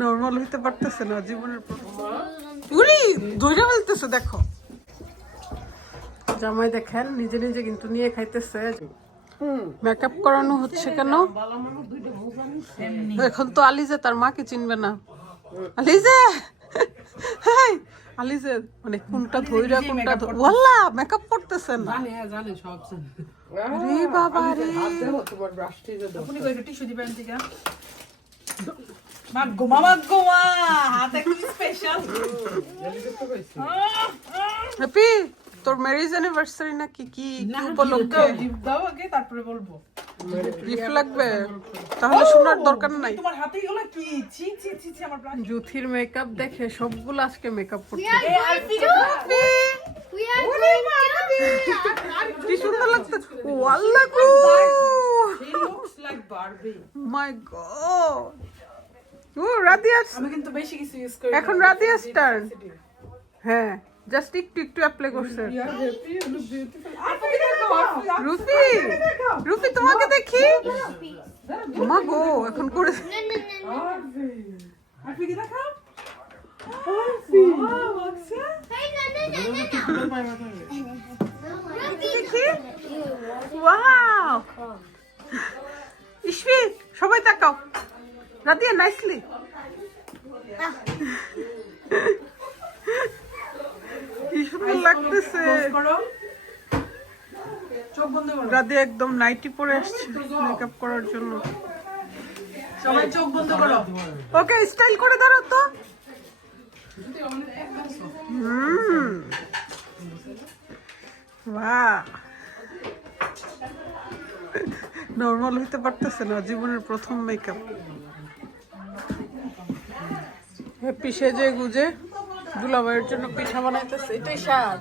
Normal হইতে পারতেছে না জীবনের প্রথম। উরি ধরে ফেলতেছে দেখো। জামাই দেখেন নিজে নিজে কিন্তু নিয়ে খাইতেছে। মেকআপ করানো হচ্ছে কেন? এখন তো আলিজে তার মাকে চিনবে না। আলিজে! আলিজে মানে কোনটা ধইরা কোনটা ওয়াল্লা মেকআপ করতেছেন জানে হ্যাঁ জানে সব জানে। রে বাবা রে। আপনি কই টিস্যু দিবেন মাগো মা মাগো মা হাতে কি স্পেশাল হ্যাপি তোর ম্যারেজ অ্যানিভার্সারি নাকি কি কি উপলক্ষে? দাও আগে তারপরে বলব গিফট লাগবে। তাহলে শোনার দরকার নাই। তোমার হাতে এগুলো কি? ছি ছি ছি ছি আমার প্রাণ। মেকআপ দেখে সবগুলো আজকে মেকআপ করছে কি সুন্দর লাগছে মাই গড ও রাদিয়াস আমি কিন্তু বেশি কিছু ইউজ করি এখন রাদিয়াস টার্ন হ্যাঁ জাস্ট একটু একটু অ্যাপ্লাই করছে রুফি রুফি তোমাকে দেখি মা গো এখন করে কি দেখি ওয়াও ইসমি সবাই তাকাও। রাদিয়া নাইসলি কি সুন্দর লাগতেছে। একদম নাইটি পরে আসছে মেকআপ করার জন্য। সবাই চোখ বন্ধ করো। ওকে স্টাইল করে ধরো তো। হুম। বাহ নর্মাল হইতে পারতেছে না জীবনের প্রথম মেকআপ হ্যাপি সেজে গুজে দুলাভাইয়ের জন্য পিঠা বানাইতেছে এটাই সাজ।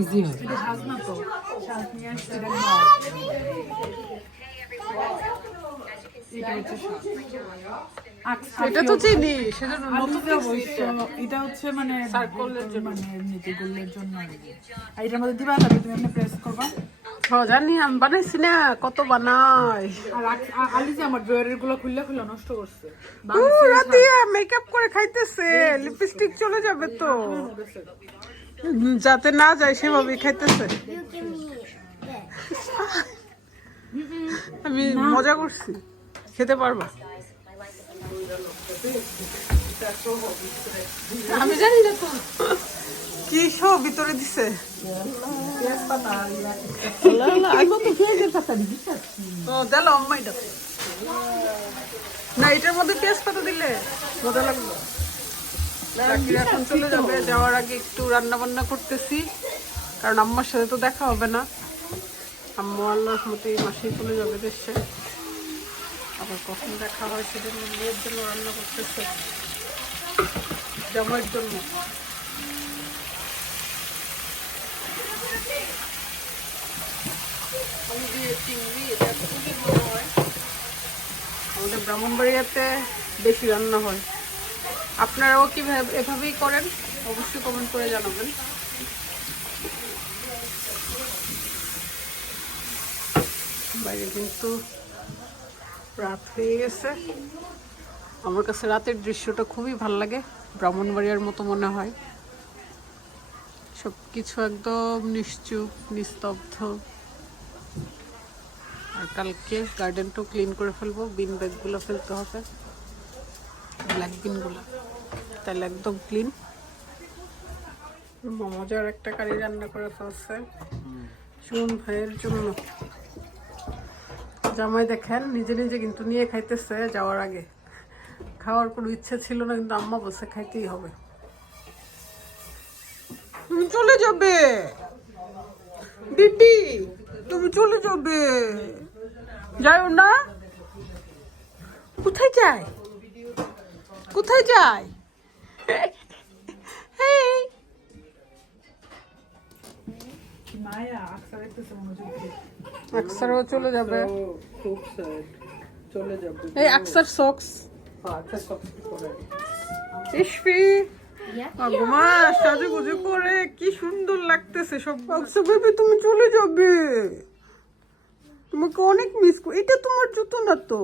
ইজি হয়। সাজ না তো সাজ নিয়ে আসছি এটা তো চিনি সেজন্য নতুন এটা হচ্ছে মানে জন্য। মানে এমনিতে গোলের জন্য আর এটার মধ্যে দিবা তুমি এমনি প্রেস করবা। জানি আমি বানাইছি না কত বানাই। আর আলি যে আমার ড্রয়ারেরগুলো খুললে খুলে নষ্ট করছে। রাতিয়া মেকআপ করে খাইতেছে লিপস্টিক চলে যাবে তো। যাতে না যায় সেভাবে খাইতেছে. আমি মজা করছি খেতে পারবা। আমি জানি না তো। কি সব ভিতরে দিছে? না এটার মধ্যে পেঁয়াজ পাতা দিলে মজা লাগবে। এখন চলে যাবে যাওয়ার আগে একটু রান্না বান্না করতেছি কারণ আম্মার সাথে তো দেখা হবে না। আম্মু আল্লাহর মতো এই মাসেই চলে যাবে দেশে। আবার কখন দেখা হয় সেজন্য মেয়ের জন্য রান্না করতেছে। জামাইয়ের জন্য আলু দিয়ে চিংড়ি এটা হয় আমাদের ব্রাহ্মণবাড়িয়াতে বেশি রান্না হয়। আপনারাও কি এভাবেই করেন? অবশ্যই কমেন্ট করে জানাবেন। বাইরে কিন্তু রাত হয়ে গেছে। আমার কাছে রাতের দৃশ্যটা খুবই ভালো লাগে, ব্রাহ্মণবাড়িয়ার মতো মনে হয়। সব কিছু একদম নিশ্চুপ, নিস্তব্ধ। আর কালকে গার্ডেনটাও ক্লিন করে ফেলব, বিন ব্যাগগুলো ফেলতে হবে। ব্ল্যাক বিনগুলো, তাহলে একদম ক্লিন। মজার একটা কারি রান্না করে ফেলছে সুমন ভাইয়ের জন্য। জামাই দেখেন, নিজে নিজে কিন্তু নিয়ে খাইতেছে যাওয়ার আগে। খাওয়ার কোনো ইচ্ছে ছিল না, কিন্তু আম্মা বসে খাইতেই হবে। তুমি চলে যাবে। দিদি, তুমি চলে যাবে। না। কোথায় যায়? কোথায় যায়? আকসারও চলে যাবে। খুব চলে যাবে। এই আকসার সক্স আচ্ছা সব করে ইসফি মা সাজু গুজু করে কি সুন্দর লাগতেছে সব। আকসা বেবি তুমি চলে যাবে। তোমাকে অনেক মিস করি এটা তোমার জুতো না তো।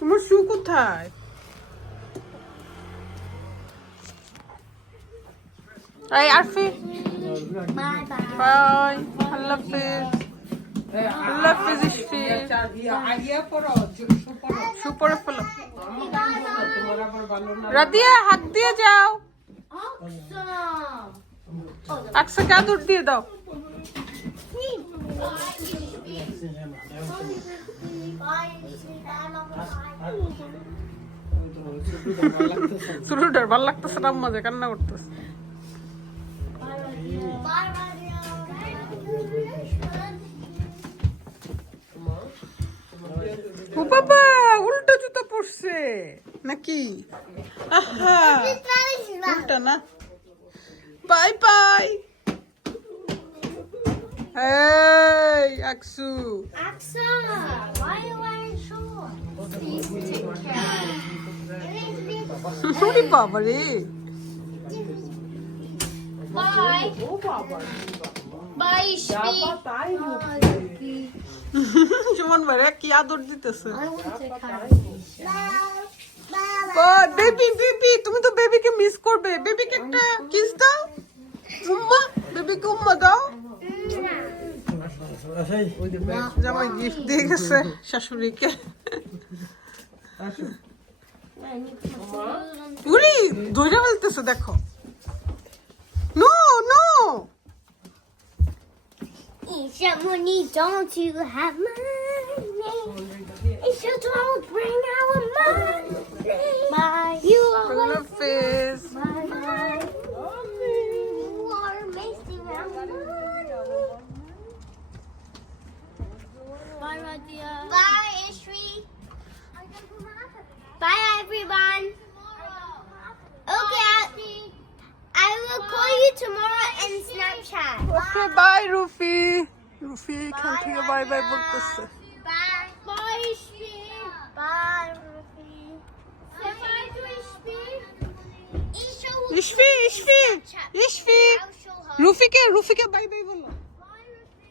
তোমার শু কোথায়? এই আরফি। bye. বাই আল্লাহ হাফিজ আল্লাহ হাফিজ ইশফি। চার আইয়া পড়ো শু পরে ফেলো। তোমার আবার ভালো না। রাদিয়া হাত দিয়ে যাও। Awesome. আকসাকে আদর দিয়ে দাও। শুরুটার ভালো লাগতেছে না মাঝে কান্না করতেছে। ও বাবা, উল্টো জুতো পড়ছে নাকি? আহা, উল্টা না? বাই বাই এই আকসু Axa, why are you wearing shorts? Please take care. বাবা রে Bye. Bye. তাই সুমন ভাই কি আদর দিতেছে বেবি বেবি তুমি তো বেবিকে মিস করবে বেবিকে একটা কিস দাও উম্মা বেবিকে উম্মা দাও জামাই গিফট দিয়ে গেছে শাশুড়িকে উরি ধরে ফেলতেছে দেখো no no Isha money, don't you have money? Isha, don't bring our money. Bye. You are in Snapchat. Okay bye Rufi Rufi এখান থেকে বাই বাই বলতেছে Bye. Bye, Ishri. Bye, Rufi. Say bye to will Ishfi Ishfi Ishfi. রুফিকে রুফিকে bye bye বলো Bye, Rufi.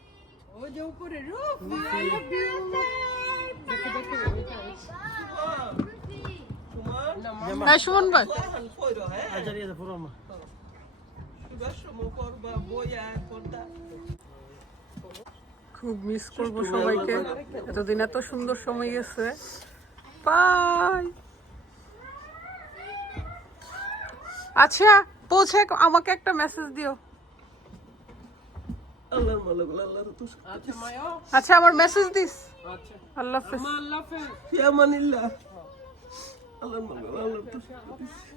ও যে উপরে রূপ Bye, Rufi. Bye, Rufi. হ্যাঁ সুমন ভাই খুব মিস করব সবাইকে। এতদিন এত সুন্দর সময় গেছে। আচ্ছা পৌঁছে আমাকে একটা মেসেজ দিও। আচ্ছা আমার মেসেজ দিস। আল্লাহ হাফেজ। আল্লাহ في